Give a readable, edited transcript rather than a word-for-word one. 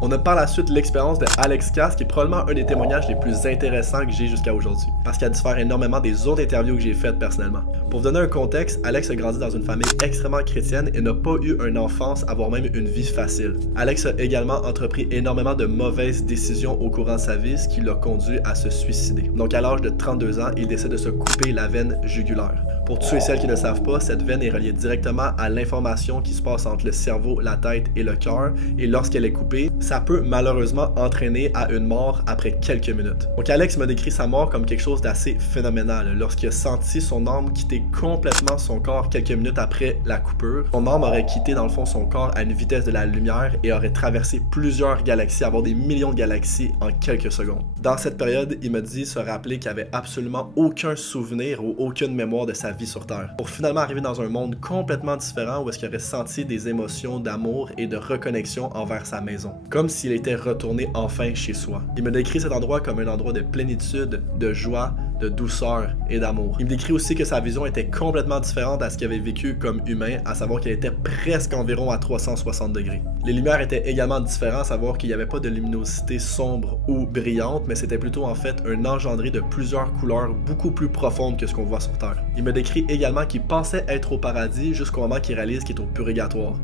On a par la suite l'expérience de Alex Cass, qui est probablement un des témoignages les plus intéressants que j'ai jusqu'à aujourd'hui, parce qu'elle diffère énormément des autres interviews que j'ai faites personnellement. Pour vous donner un contexte, Alex a grandi dans une famille extrêmement chrétienne et n'a pas eu une enfance, voire même une vie facile. Alex a également entrepris énormément de mauvaises décisions au courant de sa vie, ce qui l'a conduit à se suicider. Donc à l'âge de 32 ans, il décide de se couper la veine jugulaire. Pour tous ceux et celles qui ne savent pas, cette veine est reliée directement à l'information qui se passe entre le cerveau, la tête et le cœur, et lorsqu'elle est coupée, ça peut malheureusement entraîner à une mort après quelques minutes. Donc Alex m'a décrit sa mort comme quelque chose d'assez phénoménal. Lorsqu'il a senti son âme quitter complètement son corps quelques minutes après la coupure, son âme aurait quitté dans le fond son corps à une vitesse de la lumière et aurait traversé plusieurs galaxies, avoir des millions de galaxies en quelques secondes. Dans cette période, il m'a dit se rappeler qu'il avait absolument aucun souvenir ou aucune mémoire de sa vie sur Terre, pour finalement arriver dans un monde complètement différent où est-ce qu'il aurait senti des émotions d'amour et de reconnexion envers sa maison, comme s'il était retourné enfin chez soi. Il me décrit cet endroit comme un endroit de plénitude, de joie, de douceur et d'amour. Il me décrit aussi que sa vision était complètement différente à ce qu'il avait vécu comme humain, à savoir qu'elle était presque environ à 360 degrés. Les lumières étaient également différentes, à savoir qu'il n'y avait pas de luminosité sombre ou brillante, mais c'était plutôt en fait un engendré de plusieurs couleurs beaucoup plus profondes que ce qu'on voit sur Terre. Il me décrit également qu'il pensait être au paradis jusqu'au moment qu'il réalise qu'il est au purgatoire.